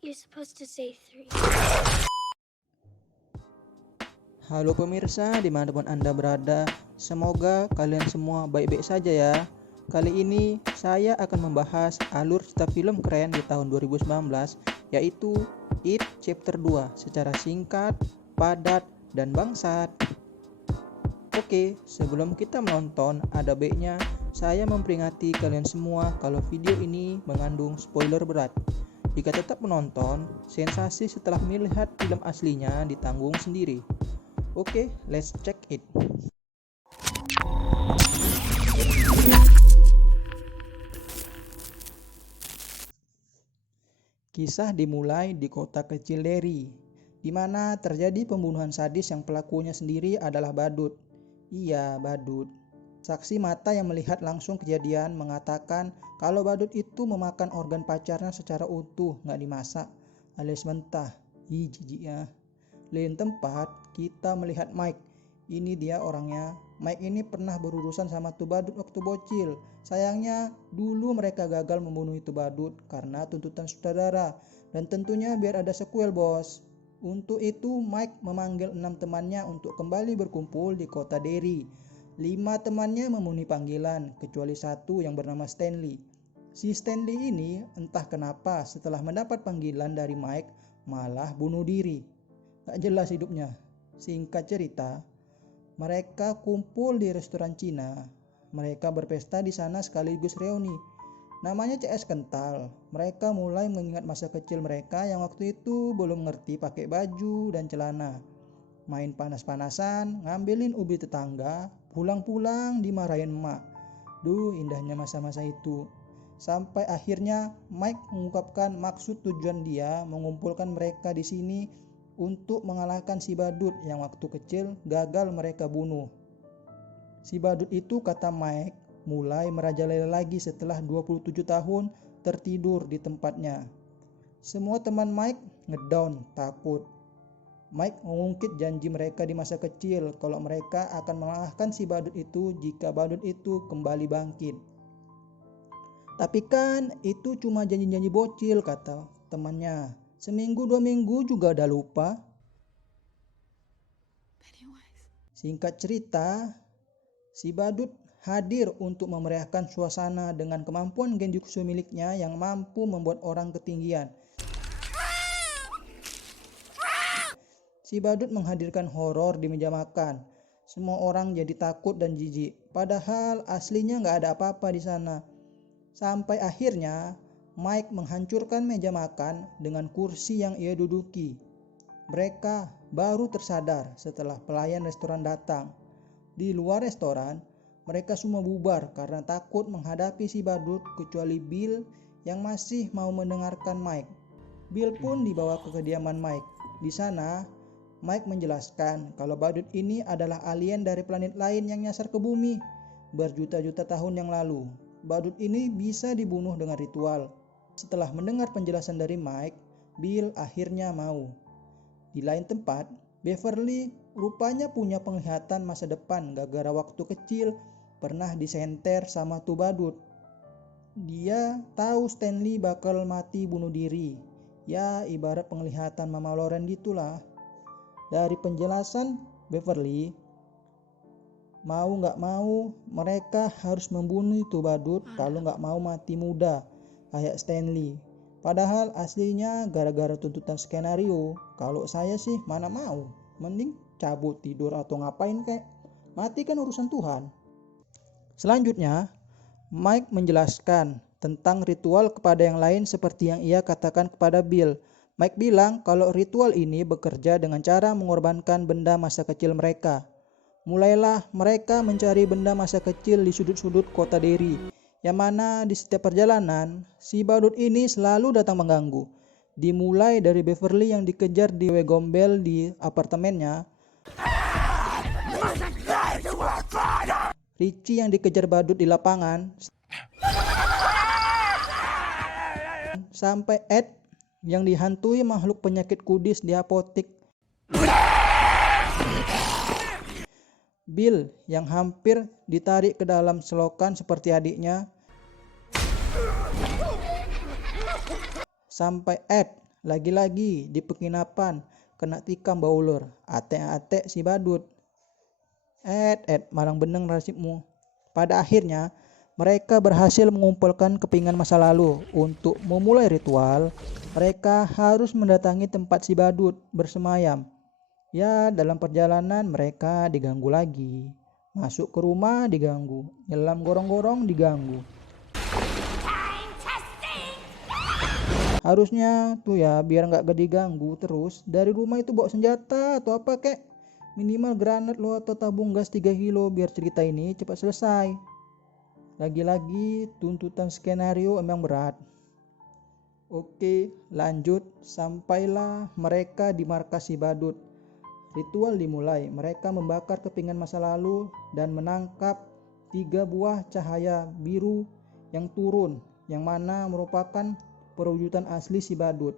You're supposed to say 3. Halo pemirsa, dimanapun Anda berada, semoga kalian semua baik-baik saja ya. Kali ini saya akan membahas alur cerita film keren di tahun 2019, yaitu It Chapter 2 secara singkat, padat, dan bangsat. Oke, sebelum kita menonton, ada baiknya saya memperingati kalian semua kalau video ini mengandung spoiler berat. Jika tetap menonton, sensasi setelah melihat film aslinya ditanggung sendiri. Oke, let's check it. Kisah dimulai di kota kecil Derry, di mana terjadi pembunuhan sadis yang pelakunya sendiri adalah badut. Iya, badut. Saksi mata yang melihat langsung kejadian mengatakan kalau badut itu memakan organ pacarnya secara utuh, nggak dimasak, alias mentah. Ih, jijik ya. Lain tempat, kita melihat Mike. Ini dia orangnya. Mike ini pernah berurusan sama tuh badut waktu bocil. Sayangnya, dulu mereka gagal membunuh itu badut karena tuntutan sutradara. Dan tentunya biar ada sequel, bos. Untuk itu, Mike memanggil 6 temannya untuk kembali berkumpul di kota Derry. 5 temannya memenuhi panggilan, kecuali satu yang bernama Stanley. Si Stanley ini entah kenapa setelah mendapat panggilan dari Mike malah bunuh diri. Gak jelas hidupnya. Singkat cerita, mereka kumpul di restoran Cina. Mereka berpesta di sana sekaligus reuni. Namanya CS Kental. Mereka mulai mengingat masa kecil mereka yang waktu itu belum ngerti pakai baju dan celana. Main panas-panasan, ngambilin ubi tetangga, pulang-pulang dimarahin emak. Duh, indahnya masa-masa itu. Sampai akhirnya Mike mengungkapkan maksud tujuan dia mengumpulkan mereka di sini untuk mengalahkan si badut yang waktu kecil gagal mereka bunuh. Si badut itu, kata Mike, mulai merajalela lagi setelah 27 tahun tertidur di tempatnya. Semua teman Mike ngedown, takut. Mike mengungkit janji mereka di masa kecil kalau mereka akan mengalahkan si badut itu jika badut itu kembali bangkit. Tapi kan itu cuma janji-janji bocil, kata temannya. Seminggu 2 minggu juga udah lupa. Singkat cerita, si badut hadir untuk memeriahkan suasana dengan kemampuan genjutsu miliknya yang mampu membuat orang ketinggian. Si badut menghadirkan horor di meja makan. Semua orang jadi takut dan jijik. Padahal aslinya nggak ada apa-apa di sana. Sampai akhirnya Mike menghancurkan meja makan dengan kursi yang ia duduki. Mereka baru tersadar setelah pelayan restoran datang. Di luar restoran, mereka semua bubar karena takut menghadapi si badut kecuali Bill yang masih mau mendengarkan Mike. Bill pun dibawa ke kediaman Mike. Di sana, Mike menjelaskan kalau badut ini adalah alien dari planet lain yang nyasar ke bumi berjuta-juta tahun yang lalu. Badut ini bisa dibunuh dengan ritual. Setelah mendengar penjelasan dari Mike, Bill akhirnya mau. Di lain tempat, Beverly rupanya punya penglihatan masa depan gara-gara waktu kecil pernah disenter sama tuh badut. Dia tahu Stanley bakal mati bunuh diri. Ya, ibarat penglihatan Mama Loren gitulah. Dari penjelasan Beverly, mau gak mau mereka harus membunuh itu badut kalau gak mau mati muda kayak Stanley. Padahal aslinya gara-gara tuntutan skenario. Kalau saya sih mana mau, mending cabut tidur atau ngapain kek. Mati kan urusan Tuhan. Selanjutnya, Mike menjelaskan tentang ritual kepada yang lain seperti yang ia katakan kepada Bill. Mike bilang kalau ritual ini bekerja dengan cara mengorbankan benda masa kecil mereka. Mulailah mereka mencari benda masa kecil di sudut-sudut kota Derry, yang mana di setiap perjalanan, si badut ini selalu datang mengganggu. Dimulai dari Beverly yang dikejar di gombel di apartemennya, Richie yang dikejar badut di lapangan, sampai Ed yang dihantui makhluk penyakit kudis di apotik. Bill yang hampir ditarik ke dalam selokan seperti adiknya. Sampai Ed Lagi-lagi di penginapan kena tikam bauler. Atek-atek si badut. Malang beneng nasibmu. Pada akhirnya mereka berhasil mengumpulkan kepingan masa lalu. Untuk memulai ritual, mereka harus mendatangi tempat si badut bersemayam. Ya, dalam perjalanan mereka diganggu lagi. Masuk ke rumah diganggu. Nyelam gorong-gorong diganggu. Harusnya tuh ya biar nggak diganggu terus, dari rumah itu bawa senjata atau apa kek. Minimal granat lo atau tabung gas 3 kilo biar cerita ini cepat selesai. Lagi-lagi tuntutan skenario emang berat. Oke, lanjut. Sampailah mereka di markas si badut. Ritual dimulai. Mereka membakar kepingan masa lalu dan menangkap 3 buah cahaya biru yang turun, yang mana merupakan perwujudan asli si badut.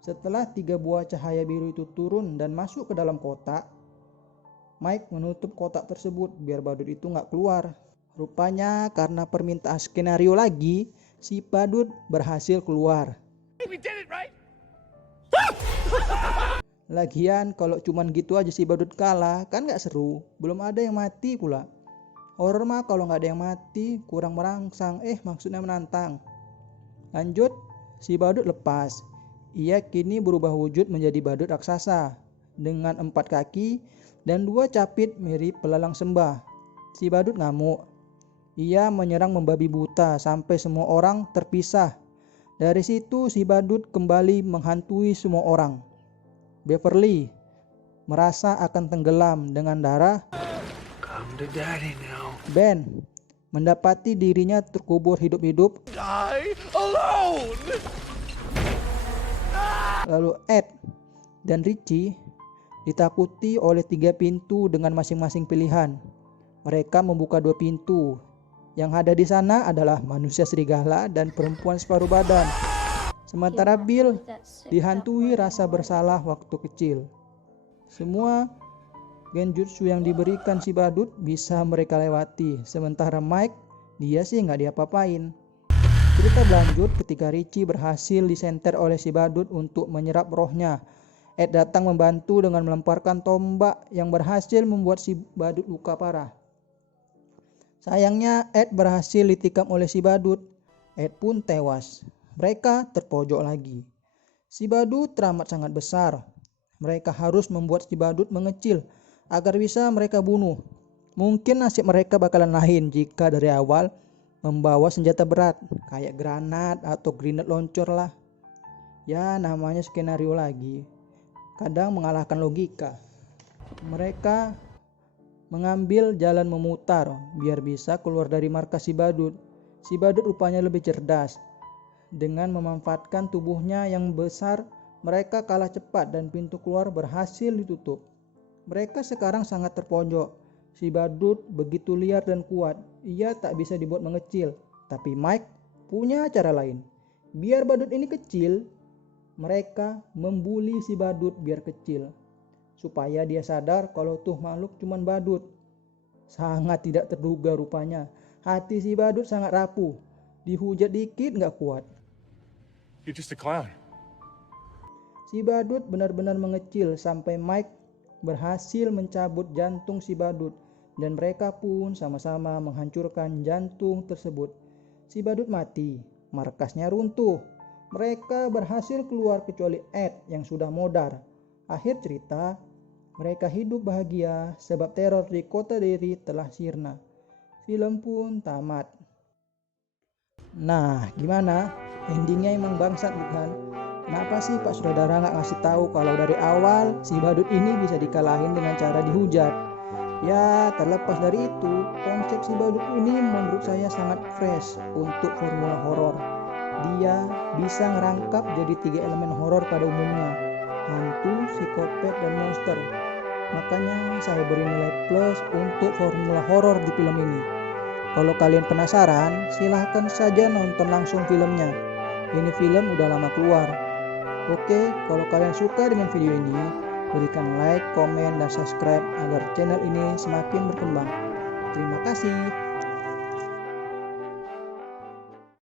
Setelah 3 buah cahaya biru itu turun dan masuk ke dalam kotak, Mike menutup kotak tersebut biar badut itu nggak keluar. Rupanya karena permintaan skenario lagi, si badut berhasil keluar. Lagian kalau cuman gitu aja si badut kalah kan nggak seru, belum ada yang mati pula. Horor mah kalau nggak ada yang mati kurang merangsang, maksudnya menantang. Lanjut, si badut lepas. Ia kini berubah wujud menjadi badut raksasa dengan 4 kaki dan 2 capit mirip pelalang sembah. Si badut ngamuk. Ia menyerang membabi buta sampai semua orang terpisah. Dari situ si badut kembali menghantui semua orang. Beverly merasa akan tenggelam dengan darah. Come to daddy now. Ben mendapati dirinya terkubur hidup-hidup. Die alone! Lalu Ed dan Richie ditakuti oleh 3 pintu dengan masing-masing pilihan. Mereka membuka 2 pintu. Yang ada di sana adalah manusia serigala dan perempuan separuh badan. Sementara Bill dihantui rasa bersalah waktu kecil. Semua genjutsu yang diberikan si badut bisa mereka lewati. Sementara Mike, dia sih nggak diapa-apain. Cerita berlanjut ketika Richie berhasil disenter oleh si badut untuk menyerap rohnya. Ed datang membantu dengan melemparkan tombak yang berhasil membuat si badut luka parah. Sayangnya Ed berhasil ditikam oleh si badut. Ed pun tewas. Mereka terpojok lagi. Si badut teramat sangat besar. Mereka harus membuat si badut mengecil agar bisa mereka bunuh. Mungkin nasib mereka bakalan lain jika dari awal membawa senjata berat kayak granat atau grenade launcher lah. Ya namanya skenario lagi. Kadang mengalahkan logika. Mereka mengambil jalan memutar biar bisa keluar dari markas si badut. Si badut rupanya lebih cerdas. Dengan memanfaatkan tubuhnya yang besar, mereka kalah cepat dan pintu keluar berhasil ditutup. Mereka sekarang sangat terpojok. Si badut begitu liar dan kuat, ia tak bisa dibuat mengecil. Tapi Mike punya cara lain. Biar badut ini kecil, mereka membuli si badut biar kecil. Supaya dia sadar kalau tuh makhluk cuman badut. Sangat tidak terduga rupanya. Hati si badut sangat rapuh. Dihujat dikit gak kuat. You're just a clown. Si badut benar-benar mengecil sampai Mike berhasil mencabut jantung si badut. Dan mereka pun sama-sama menghancurkan jantung tersebut. Si badut mati, markasnya runtuh. Mereka berhasil keluar kecuali Ed yang sudah modar. Akhir cerita, mereka hidup bahagia sebab teror di kota Derry telah sirna. Film pun tamat. Nah, gimana? Endingnya emang bangsat bukan? Kenapa sih Pak Sutradara nggak ngasih tahu kalau dari awal si badut ini bisa dikalahin dengan cara dihujat? Ya, terlepas dari itu, konsep si badut ini menurut saya sangat fresh untuk formula horor. Dia bisa ngerangkap jadi 3 elemen horor pada umumnya, hantu, psikopat, dan monster. Makanya saya beri nilai plus untuk formula horor di film ini. Kalau kalian penasaran, silahkan saja nonton langsung filmnya. Ini film udah lama keluar. Oke, kalau kalian suka dengan video ini, berikan like, komen, dan subscribe agar channel ini semakin berkembang. Terima kasih.